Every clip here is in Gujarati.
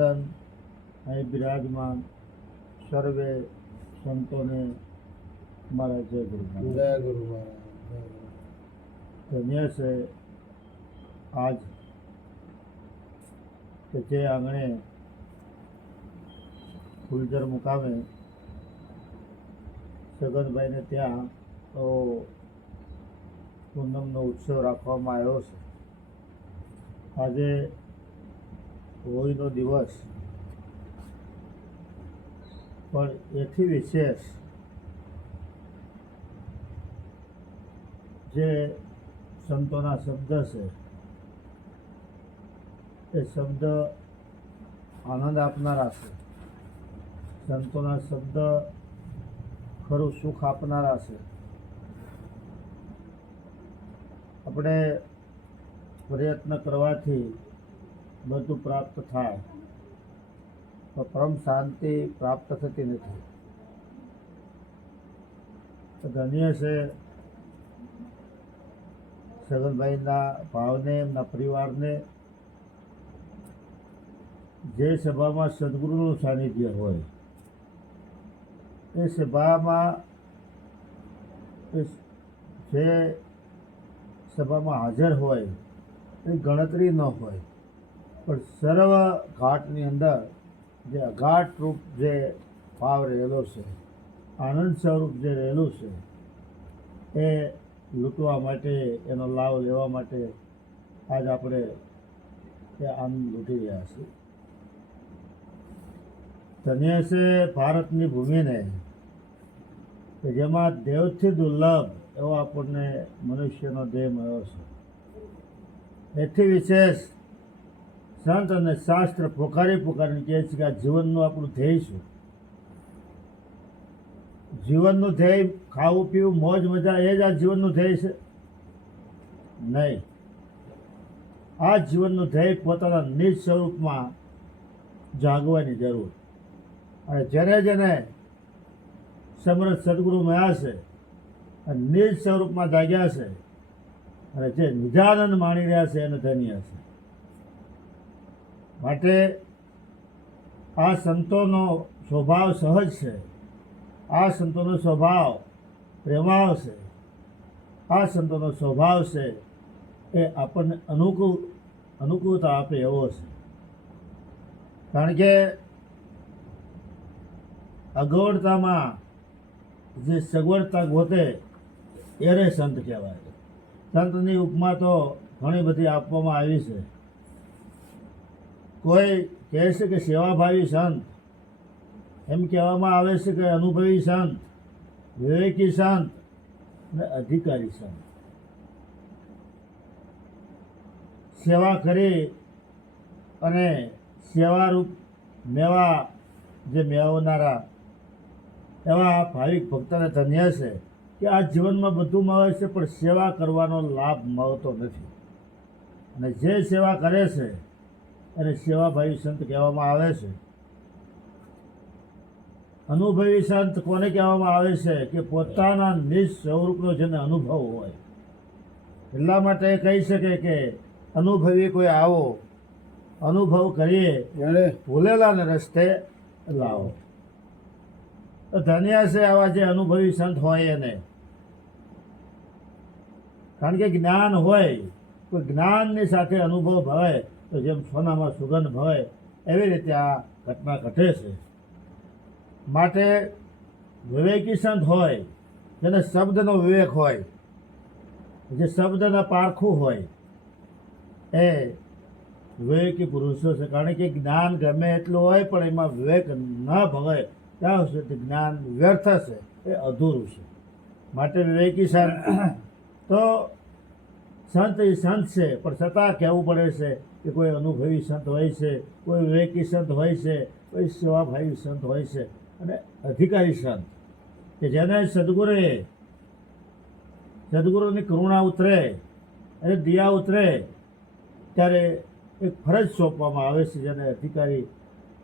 વંદન અહીં બિરાજમાન સર્વે સંતોને મારા જય ગુરુ મહારાજ. જય ગુરુ મહારાજ. ધન્ય છે આજ કે જે આંગણે ફુલઝર મુકામે સગનભાઈને ત્યાં તો પૂનમનો ઉત્સવ રાખવામાં આવ્યો છે. આજે હોળીનો દિવસ, પણ એથી વિશેષ જે સંતોના શબ્દ છે એ શબ્દ આનંદ આપનારા છે. સંતોના શબ્દ ખરું સુખ આપનારા છે. આપણે પ્રયત્ન કરવાથી બધું પ્રાપ્ત થાય, તો પરમ શાંતિ પ્રાપ્ત થતી નથી. તો ધન્ય છે સગનભાઈના ભાવને, એમના પરિવારને. જે સભામાં સદગુરુનું સાનિધ્ય હોય એ સભામાં, જે સભામાં હાજર હોય એ ગણતરી ન હોય, પણ સર્વ ઘાટની અંદર જે અઘાટ રૂપ જે ભાવ રહેલો છે, આનંદ સ્વરૂપ જે રહેલું છે, એ લૂંટવા માટે, એનો લાભ લેવા માટે આજ આપણે એ આનંદ લૂંટી રહ્યા છીએ. ધન્ય છે ભારતની ભૂમિને કે જેમાં દેવથી દુર્લભ એવો આપણને મનુષ્યનો દેહ મળ્યો છે. એથી વિશેષ સંત અને શાસ્ત્ર પોકારીને કહે છે કે આ જીવનનું આપણું ધ્યેય શું? જીવનનું ધ્યેય ખાવું પીવું મોજ મજા એ જ આ જીવનનું ધ્યેય છે? નહીં. આ જીવનનું ધ્યેય પોતાના નિજ સ્વરૂપમાં જાગવાની જરૂર. અને જેને સમર્થ સદગુરુ મળ્યા છે અને નિજ સ્વરૂપમાં જાગ્યા છે અને જે નિજાનંદ માણી રહ્યા છે એને ધન્ય છે. માટે આ સંતોનો સ્વભાવ સહજ છે. આ સંતોનો સ્વભાવ પ્રેમાળ છે. આ સંતોનો સ્વભાવ છે એ આપણને અનુકૂળતા આપે એવો છે. કારણ કે અગવડતામાં જે સગવડતા ગોતે એને સંત કહેવાય. સંતની ઉપમા તો ઘણી બધી આપવામાં આવી છે. કોઈ કહે છે કે સેવાભાવી સંત, એમ કહેવામાં આવે છે કે અનુભવી સંત, વિવેકી સંત અને અધિકારી સંત. સેવા કરી અને સેવારૂપ મેવા જે મેળવનારા એવા ભાવિક ભક્તોને ધન્ય છે કે આ જીવનમાં બધું મળે છે, પણ સેવા કરવાનો લાભ મળતો નથી. અને જે સેવા કરે છે એને સેવાભાવી સંત કહેવામાં આવે છે. અનુભવી સંત કોને કહેવામાં આવે છે? કે પોતાના નિજ સ્વરૂપનો જેને અનુભવ હોય. એટલા માટે કહી શકે કે અનુભવી કોઈ આવો, અનુભવ કરીએ ભૂલેલાને રસ્તે લાવો. તો ધન્ય છે આવા જે અનુભવી સંત હોય એને. કારણ કે જ્ઞાન હોય, કોઈ જ્ઞાનની સાથે અનુભવ ભવે તો જેમ સોનામાં સુગંધ ભવે એવી રીતે આ ઘટના ઘટે છે. માટે વિવેકી સંત હોય, જેને શબ્દનો વિવેક હોય, જે શબ્દના પારખું હોય, એ વિવેકી પુરુષો છે. કારણ કે જ્ઞાન ગમે એટલું હોય પણ એમાં વિવેક ન ભવે ત્યાં સુધી જ્ઞાન વ્યર્થ છે, એ અધૂરું છે. માટે વિવેકી સંત તો સંત એ સંત છે, પણ છતાં કહેવું પડે છે કે કોઈ અનુભવી સંત હોય છે, કોઈ વિવેકી સંત હોય છે, કોઈ સેવાભાવી સંત હોય છે, અને અધિકારી સંત કે જેને સદગુરુની કરુણા ઉતરે અને દયા ઉતરે ત્યારે એક ફરજ સોંપવામાં આવે છે, જેને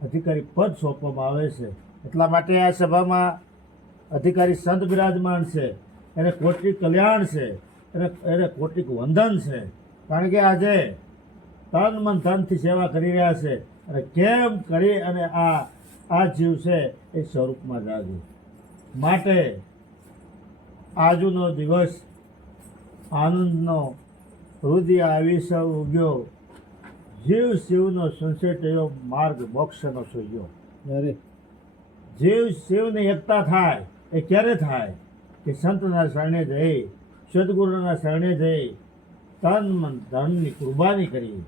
અધિકારી પદ સોંપવામાં આવે છે. એટલા માટે આ સભામાં અધિકારી સંત બિરાજમાન છે. એને કોટિક કલ્યાણ છે, એને કોટિક વંદન છે. કારણ કે આજે તન મન ધનથી સેવા કરી રહ્યા છે. અને કેમ કરી અને આ જીવ છે એ સ્વરૂપમાં જાગે. માટે આજનો દિવસ આનંદનો હૃદય આવીશ ઉગ્યો, જીવ શિવનો સંસેટયો માર્ગ મોક્ષનો સૂઝ્યો. અરે જીવ શિવની એકતા થાય એ ક્યારે થાય કે સંતના શરણે જઈ, સદગુરુના શરણે જઈ તન મન ધનની કુરબાની કરી.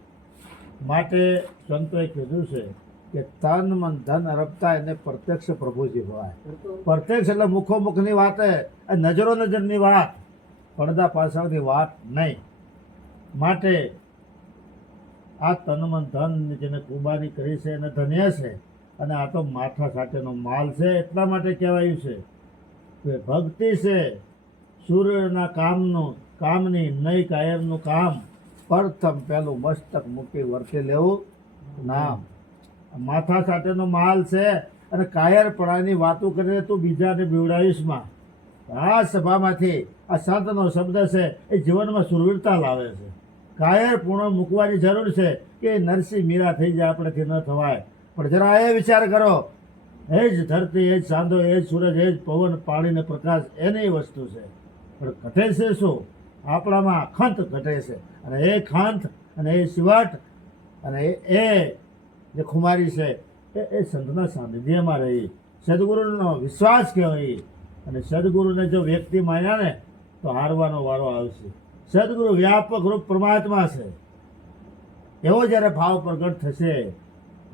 માટે સંતોએ કીધું છે કે તન મન ધન અર્પતા એને પ્રત્યક્ષ પ્રભુજી હોય. પ્રત્યક્ષ એટલે મુખોમુખની વાત, એ નજરો નજરની વાત, પડદા પાછળની વાત નહીં. માટે આ તન મન ધન જેને કુરબાની કરી છે એને ધન્ય છે. અને આ તો માથા સાથેનો માલ છે. એટલા માટે કહેવાયું છે કે ભક્તિ છે સૂર્યના કામની નહીં કાયમનું કામ, પ્રથમ પહેલું મસ્તક મૂકી વર્તે લેવું નામ. માથા સાથેનો માલ છે અને કાયરપણાની વાતો કરીને તું બીજાને બીવડાવીશમાં. આ સભામાંથી આ સંતનો શબ્દ છે એ જીવનમાં સુરવીરતા લાવે છે. કાયરપૂર્ણ મૂકવાની જરૂર છે કે નરસિંહ મીરા થઈ જાય આપણેથી ન થવાય. પણ જરા એ વિચાર કરો, એ જ ધરતી, એ જ સાંધો, એ જ સૂરજ, એ જ પવન, પાણી ને પ્રકાશ એની વસ્તુ છે. પણ ઘટે છે શું? આપણામાં ખંત ઘટે છે. અને એ ખંત અને એ સિવટ અને એ જે ખુમારી છે એ સંતના સાનિધ્યમાં રહી, સદગુરુનો વિશ્વાસ કહેવાય. અને સદગુરુને જો વ્યક્તિ માન્યા ને તો હારવાનો વારો આવશે. સદગુરુ વ્યાપક રૂપ પરમાત્મા છે. એવો જ્યારે ભાવ પ્રગટ થશે,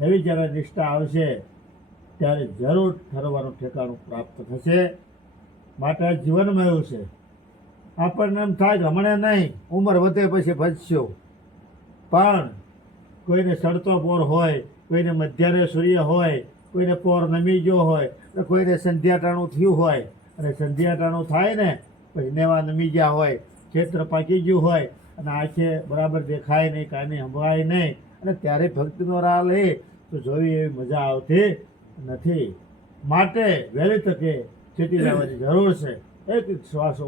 એવી જ્યારે નિષ્ઠા આવશે, ત્યારે જરૂર ઠરવાનું ઠેકાણું પ્રાપ્ત થશે. માટે જીવનમાં એવું છે, આપણને એમ થાય કે હમણાં નહીં, ઉંમર વધે પછી ભજશું. પણ કોઈને સડતો પોર હોય, કોઈને મધ્યાહને સૂર્ય હોય, કોઈને પોર નમી ગયો હોય, તો કોઈને સંધ્યાટાણું થયું હોય. અને સંધ્યાટાણું થાય ને પછી નેવા નમી ગયા હોય, ક્ષેત્ર પાકી ગયું હોય અને આંખે બરાબર દેખાય નહીં, કાને સંભળાય નહીં, અને ત્યારે ભક્તિનો રાહ લે તો જોવી એવી મજા આવતી નથી. માટે વહેલી તકે ચેતી લેવાની જરૂર છે. એક શ્વાસ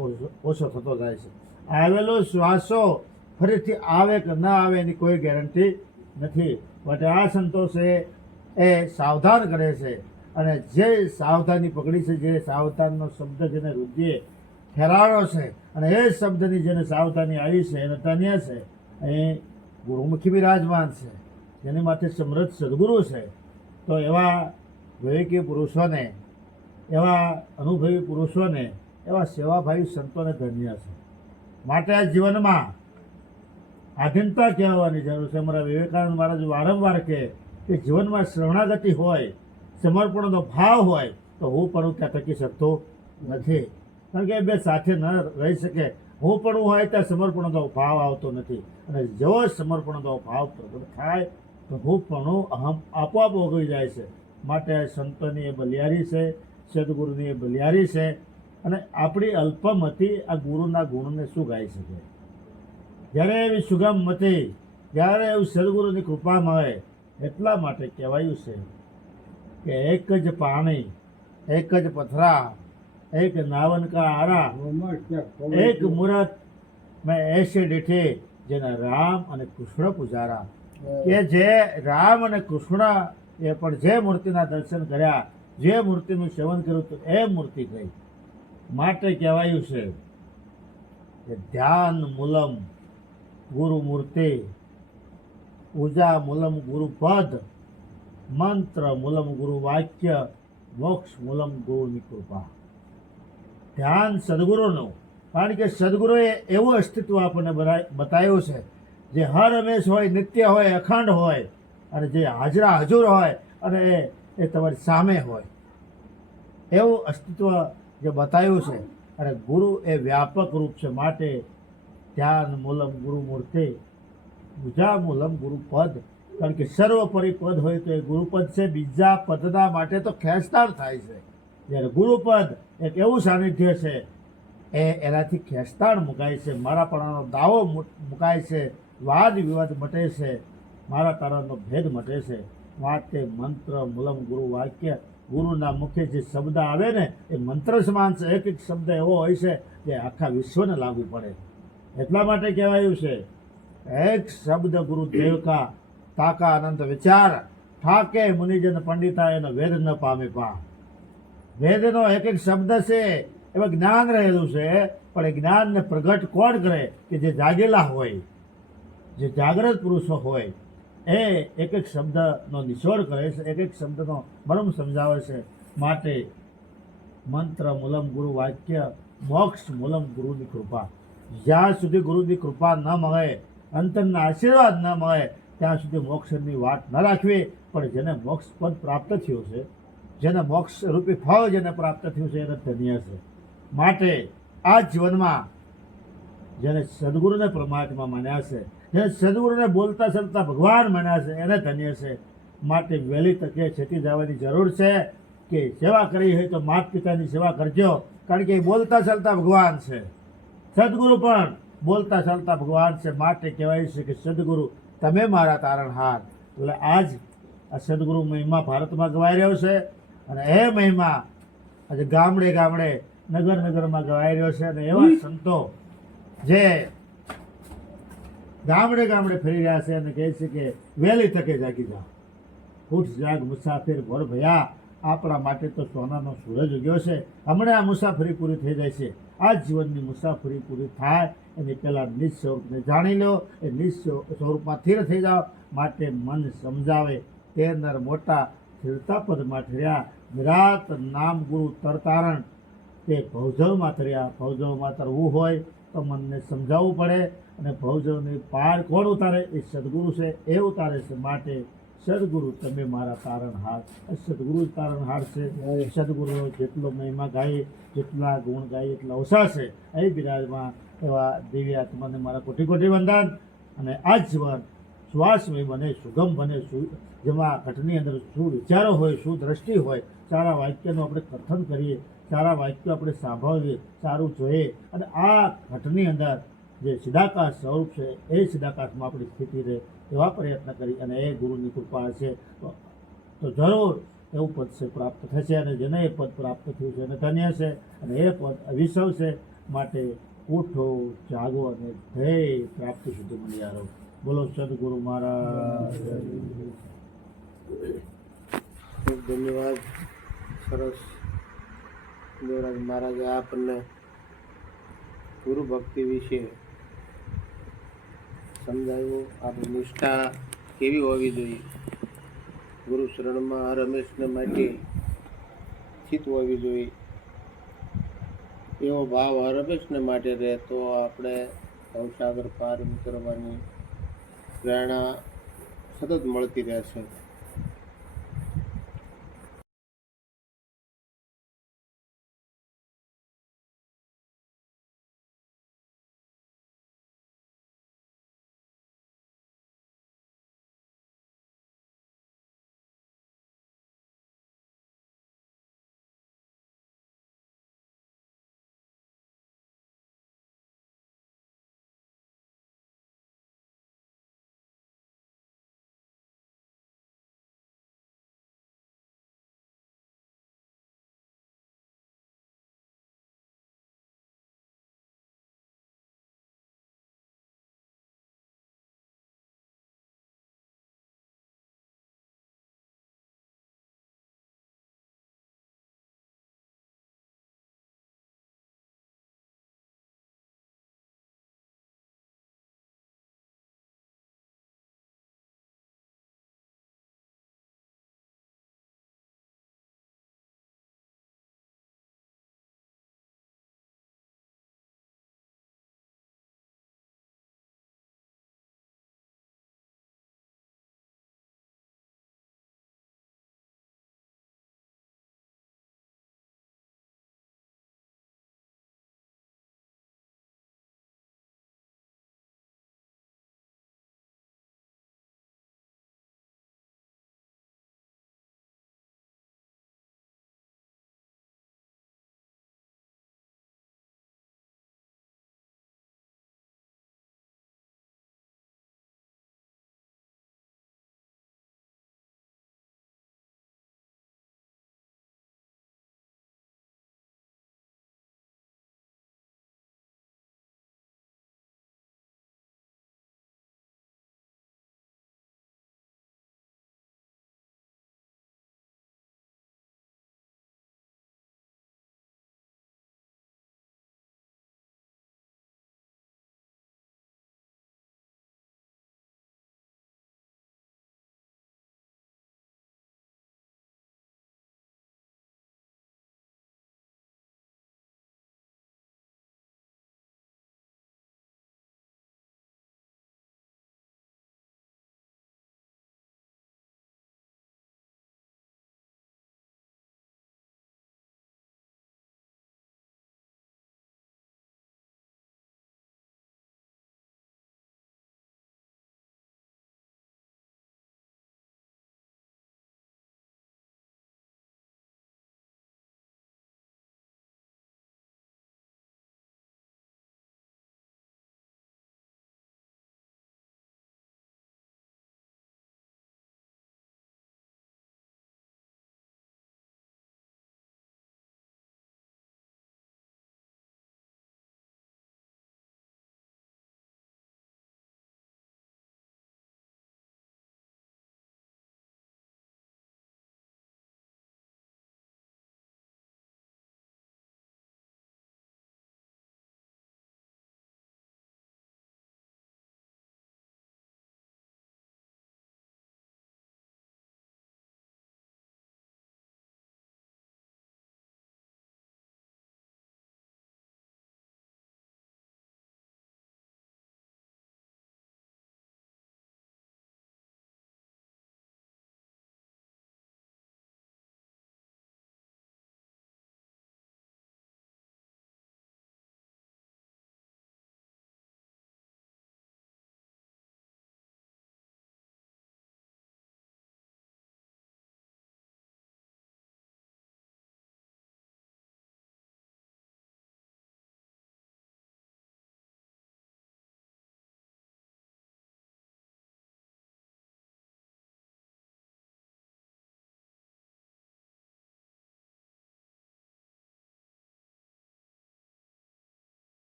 ઓછો થતો જાય છે. આવેલો શ્વાસો ફરીથી આવે કે ના આવે એની કોઈ ગેરંટી નથી. માટે આ સંતોષે એ સાવધાન કરે છે. અને જે સાવધાની પકડી છે, જે સાવધાનનો શબ્દ જેને રુધિએ ઠેરાવ્યો છે, અને એ શબ્દની જેને સાવધાની આવી છે એને ધન્ય છે. એ ગુરુમુખી બિરાજમાન છે, જેની માટે સમૃદ્ધ સદગુરુ છે. તો એવા વિવેકી પુરુષોને, એવા અનુભવી પુરુષોને, એવા સેવાભાવી સંતોને ધન્ય છે. માટે આ જીવનમાં આધીનતા કહેવાની જરૂર છે. અમારા વિવેકાનંદ મહારાજ વારંવાર કહે કે જીવનમાં શરણાગતિ હોય, સમર્પણનો ભાવ હોય તો હું પણ ત્યાં ટકી શકતો નથી. કારણ કે બે સાથે ન રહી શકે. હું પણ હોય ત્યાં સમર્પણનો ભાવ આવતો નથી. અને જેવો સમર્પણનો ભાવ પ્રગટ થાય તો હું પણ અહમ આપોઆપ ઓગળી જાય છે. માટે સંતોની એ બલિયારી છે, સદગુરુની એ બલિયારી છે. અને આપણી અલ્પમતી આ ગુરુના ગુણને શું ગાઈ શકે? જ્યારે એવી સુગમ મતી, જ્યારે એવી સદગુરુની કૃપા મળે. એટલા માટે કહેવાયું છે કે એક જ પાણી, એક જ પથરા, એક નાવન કા આરા, એક મુહૂર્ત મેં એસે દીઠે જેના રામ અને કૃષ્ણ પૂજારા. કે જે રામ અને કૃષ્ણ એ પણ જે મૂર્તિના દર્શન કર્યા, જે મૂર્તિનું સેવન કર્યું હતું એ મૂર્તિ ગઈ. માટે કહેવાયું છે કે ધ્યાન મૂલમ ગુરુ મૂર્તિ, પૂજા મૂલમ ગુરુ પદ, મંત્ર મૂલમ ગુરુ વાક્ય, મોક્ષ મૂલમ ગુરુની કૃપા. ધ્યાન સદગુરુનું, કારણ કે સદગુરુએ એવું અસ્તિત્વ આપણને બતાવ્યું છે જે હર હંમેશ હોય, નિત્ય હોય, અખંડ હોય, અને જે હાજરા હજુર હોય, અને એ તમારી સામે હોય. એવું અસ્તિત્વ જે બતાવ્યું છે. અને ગુરુ એ વ્યાપક રૂપ છે. માટે ધ્યાન મૂલમ ગુરુ મૂર્તિ, પૂજા મૂલમ ગુરુ પદ. કારણ કે સર્વોપરી પદ હોય તો એ ગુરુપદ છે. બીજા પદના માટે તો ખેંચતાણ થાય છે. જ્યારે ગુરુપદ એક એવું સાનિધ્ય છે, એનાથી ખેંચતાણ મુકાય છે, મારાપણાનો દાવો મુકાય છે, વાદ વિવાદ મટે છે, મારા તારાનો ભેદ મટે છે. માટે મંત્ર મૂલમ ગુરુ વાક્ય, ગુરુના મુખે જે શબ્દ આવે ને એ મંત્ર સમાન છે. એક એક શબ્દ એવો હોય છે જે આખા વિશ્વને લાગુ પડે. એટલા માટે કહેવાયું છે એક શબ્દ ગુરુદેવ કા તાકા આનંદ વિચાર, ઠાકે મુનિજન પંડિતા એનો વેદ ન પામે પા. વેદનો એક એક શબ્દ છે એમાં જ્ઞાન રહેલું છે, પણ એ જ્ઞાનને પ્રગટ કોણ કરે? કે જે જાગેલા હોય, જે જાગ્રત પુરુષો હોય, એ એક એક શબ્દનો નિચોડ કરે છે, એક એક શબ્દનો મર્મ સમજાવે છે. માટે મંત્ર મૂલમ ગુરુ વાક્ય, મોક્ષ મૂલમ ગુરુની કૃપા. જ્યાં સુધી ગુરુની કૃપા ન મળે, અંતરના આશીર્વાદ ન મળે, ત્યાં સુધી મોક્ષની વાત ન રાખવી. પણ જેને મોક્ષ પદ પ્રાપ્ત થયું છે, જેને મોક્ષ રૂપી ફળ જેને પ્રાપ્ત થયું છે, એને ધન્ય છે. માટે આ જીવનમાં જેને સદગુરુને પરમાત્મા માન્યા છે, જેને સદગુરુને બોલતા ચાલતા ભગવાન માન્યા છે, એને ધન્ય છે. માટે વહેલી તકે છેતી જવાની જરૂર છે કે સેવા કરી હોય તો માતા પિતાની સેવા કરજો, કારણ કે એ બોલતા ચાલતા ભગવાન છે. સદગુરુ પણ બોલતા ચાલતા ભગવાન છે. માટે કહેવાય છે કે સદગુરુ તમે મારા તારણહાર. એટલે આજ આ સદગુરુ મહિમા ભારતમાં ગવાઈ રહ્યો છે, અને એ મહિમા આજે ગામડે ગામડે નગર નગરમાં ગવાઈ રહ્યો છે. અને એવા સંતો જે ગામડે ગામડે ફરી રહ્યા છે અને કહે છે કે વહેલી તકે જાગી જાઓ, ઉઠ જાગ મુસાફિર ભર ભયા. આપણા માટે તો સોનાનો સૂરજ ઉગ્યો છે. હમણાં આ મુસાફરી પૂરી થઈ જાય છે. આ જીવનની મુસાફરી પૂરી થાય એની પહેલાં નિજ સ્વરૂપને જાણી લો, એ નિજ સ્વરૂપમાં સ્થિર થઈ જાઓ. માટે મન સમજાવે તે નર મોટા, સ્થિરતા પદમાં ઠર્યા. વિરાટ નામ ગુરુ તરતારણ, તે ભવજવમાં તર્યા. ભવજવમાં તરવું હોય તો મનને સમજાવવું પડે, અને ભવજવની પાર કોણ ઉતારે? એ સદગુરુ છે, એ ઉતારે છે. માટે સદગુરુ તમે મારા તારણહાર. સદગુરુ જ તારણહાર છે. સદગુરુનો જેટલો મહિમા ગાઈએ, જેટલા ગુણ ગાઈએ એટલા ઓછા છે. એ બિરાજમાં એવા દિવ્ય આત્માને મારા કોટી કોટી વંદન. અને આ જીવન શ્વાસમય બને, સુગમ બને, જેમાં ઘટની અંદર શું વિચારો હોય, શું દ્રષ્ટિ હોય, સારા વાક્યનું આપણે કથન કરીએ, સારા વાક્યો આપણે સાંભળીએ, સારું જોઈએ, અને આ ઘટની અંદર જે સિદ્ધાકાશ સ્વરૂપ છે એ સિદ્ધાકાશમાં આપણી સ્થિતિ રહે એવા પ્રયત્ન કરી. અને એ ગુરુની કૃપા હશે તો જરૂર એવું પદ છે પ્રાપ્ત થશે. અને જેને એ પદ પ્રાપ્ત થયું છે એને ધન્ય છે, અને એ પદ અવિસવ છે. માટે ઉઠો, જાગો અને ધ્યેય પ્રાપ્તિ સુધી મળી આવો. બોલો સદગુરુ મહારાજ. ખૂબ ધન્યવાદ. સરસ દેવરાજ મહારાજે આપણને ગુરુ ભક્તિ વિશે સમજાવ્યું. આપણી નિષ્ઠા કેવી હોવી જોઈએ, ગુરુ શરણમાં રમેશને માટે ચિત્ત હોવી જોઈએ. એવો ભાવ રમેશને માટે રહે તો આપણે ભવસાગર પાર કરવાની પ્રેરણા સતત મળતી રહેશે.